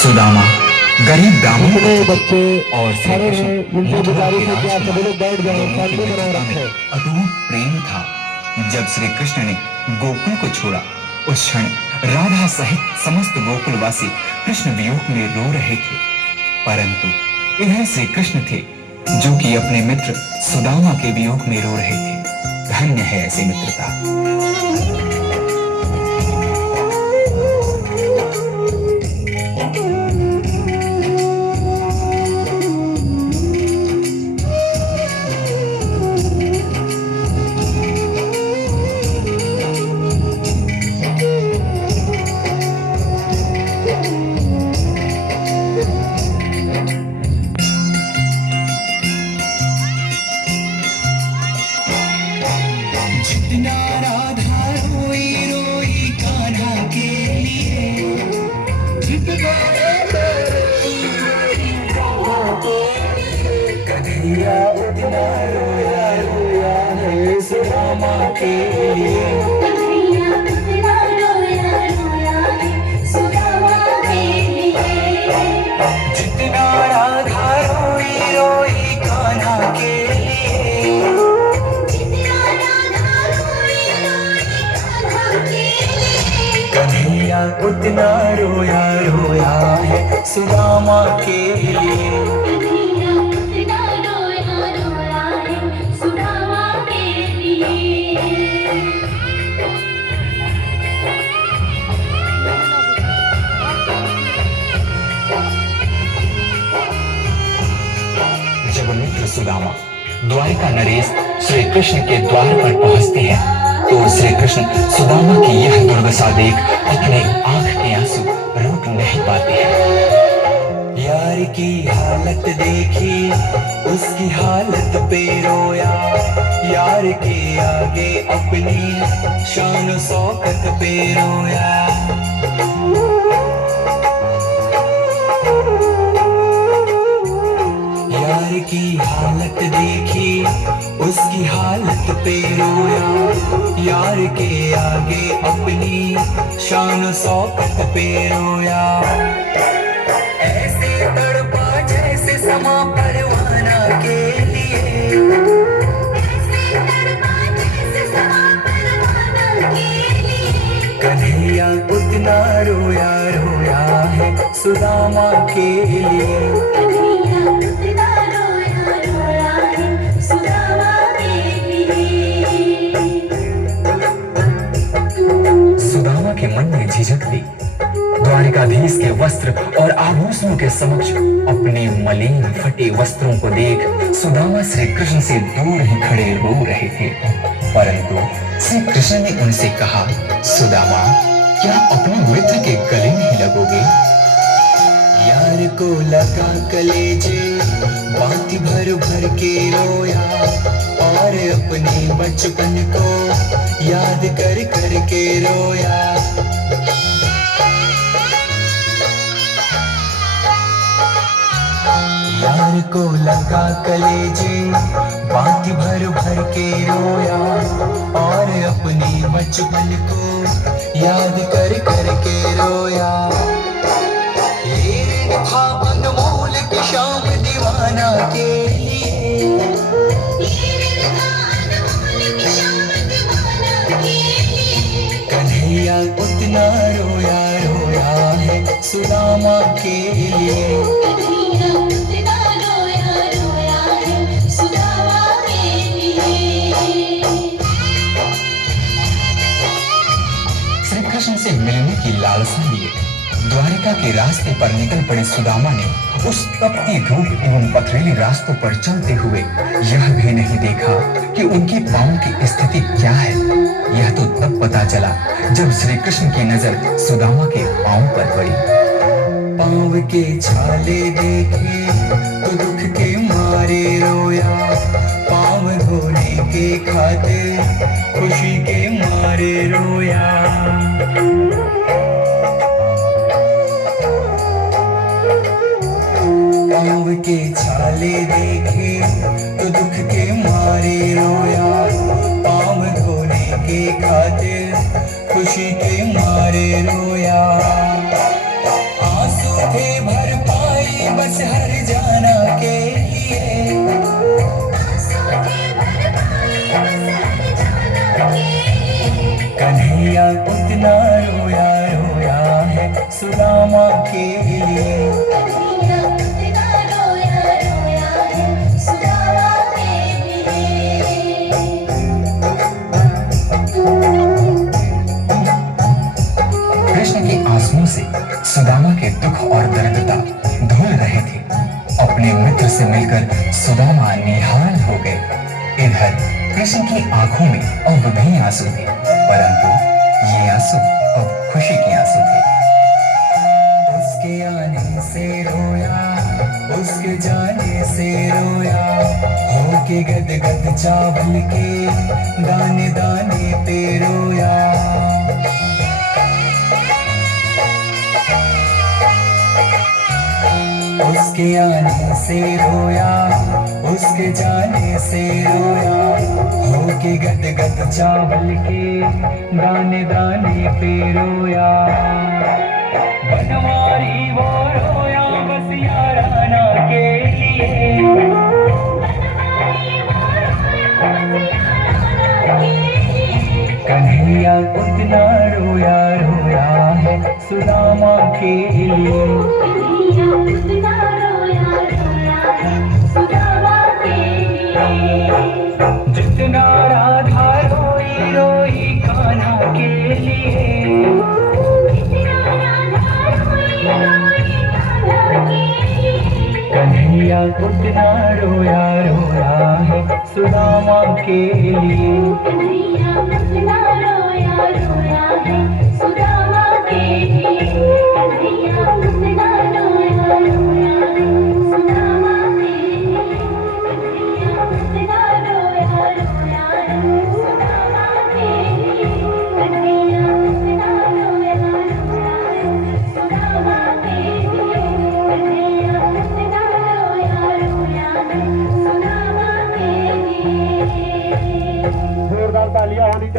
सुदामा गरीब ब्राह्मण जितने बच्चे और खड़े हैं जिनसे गुजारिश है कि आप सभी लोग बैठ जाएं, शांति बनाए रखें। अटूट प्रेम था। जब श्री कृष्ण ने गोकुल को छोड़ा, उस क्षण राधा सहित समस्त गोकुलवासी कृष्ण वियोग में रो रहे थे। परंतु इधर श्री कृष्ण थे जो कि अपने मित्र सुदामा के वियोग में रो रहे थे। धन्य है ऐसी मित्रता। जितना राधा रोई रोई कान्हा के लिए, जितना राधा रोई रोई कान्हा के लिए, कन्हैया उतना रोया रोया है सुदामा के लिए। कन्हैया उतना रोया रोया है सुदामा के लिए। जितना राधा रोई रोई कान्हा के लिए, कन्हैया उतना रोया रोया है सुदामा के लिए। कन्हैया उतना रोया रोया है सुदामा के लिए। जब मित्र सुदामा द्वारिका नरेश श्री कृष्ण के द्वार पर पहुंचते हैं तो श्री कृष्ण सुदामा की यह दुर्दशा देख अपने आंख के आंसू रोक नहीं पाते हैं। यार की हालत देखी, उसकी हालत पे रोया, यार के आगे अपनी शान शौकत पे रोया। यार की हालत देखी, उसकी हालत पे रोया, यार के आगे अपनी शान शौकत पे रोया। ऐसे तड़पा जैसे समा परवाना के लिए, ऐसे तड़पा जैसे समा परवाना के लिए। कन्हैया उतना रोया रोया है सुदामा के लिए। कन्हैया उतना रोया रोया है सुदामा के लिए। सुदामा के मन में झिझक थी। द्वारिकाधीश के वस्त्र और आभूषणों के समक्ष अपने मलिन फटे वस्त्रों को देख सुदामा श्री कृष्ण से दूर ही खड़े रो रहे थे। परंतु श्री कृष्ण ने उनसे कहा, सुदामा, क्या अपने मित्र के गले नहीं लगोगे? यार को लगा कलेजे, बात भर भर के रोया, और अपने बचपन को याद कर कर के रोया। यार को लगा कलेजे, बात भर भर के रोया, और अपने बचपन को याद कर कर के रोया। ये ऋण था अनमोल की शाम दीवाना के लिए, ये ऋण था अनमोल की शाम दीवाना के लिए। कन्हैया उतना रोया रोया है सुदामा के लिए। कन्हैया उतना रोया रोया है सुदामा के लिए। श्री कृष्ण से मिलने की लालसा लिए द्वारिका के रास्ते पर निकल पड़े सुदामा ने उस तपती धूप एवं पथरीली रास्तों पर चलते हुए यह भी नहीं देखा कि उनके पांव की स्थिति क्या है। यह तो तब पता चला जब श्री कृष्ण की नजर सुदामा के पांव पर पड़ी। पांव के छाले देखे तो दुख के मारे रोया, पांव धोने के खातिर खुशी के मारे रोया। पांव के छाले देखे तो दुख के मारे रोया, पांव धोने के खातिर खुशी के मारे रोया। आंसू थे सुदामा के लिए। कन्हैया कितना रोया रोया है सुदामा के लिए। कृष्ण के आंसुओं से सुदामा के दुख और दरिद्रता धुल रहे थे। अपने मित्र से मिलकर सुदामा निहाल हो गए। इधर कृष्ण की आंखों में अब भी आंसू थे, परंतु ये आंसू अब खुशी के आंसू थे। उसके आने से रोया, उसके जाने से रोया, होके गदगद चावल के दाने दाने पे रोया। उसके आने से रोया, उसके जाने से रोया, होके गदगद चावल के दाने दाने पे रोया। बनवारी वो रोया बस याराना के लिए। कन्हैया उतना रोया रोया है सुदामा के लिए। कन्हैया कितना रोया रोया है सुदामा के लिए। जितना राधा रोई रोई कान्हा के लिए। कितना राधा रोई रोई कान्हा के लिए। कन्हैया उतना रोया रोया है सुदामा के लिए। कन्हैया कितना रोया रोया है सुदामा के लिए। कन्हैया कितना रोया रोया है सुदामा के लिए। कन्हैया कितना रोया रोया है सुदामा के लिए। कन्हैया कितना रोया रोया है सुदामा के लिए। कन्हैया कितना रोया रोया है सुदामा के लिए। जोरदार तालियां होनी चाहिए।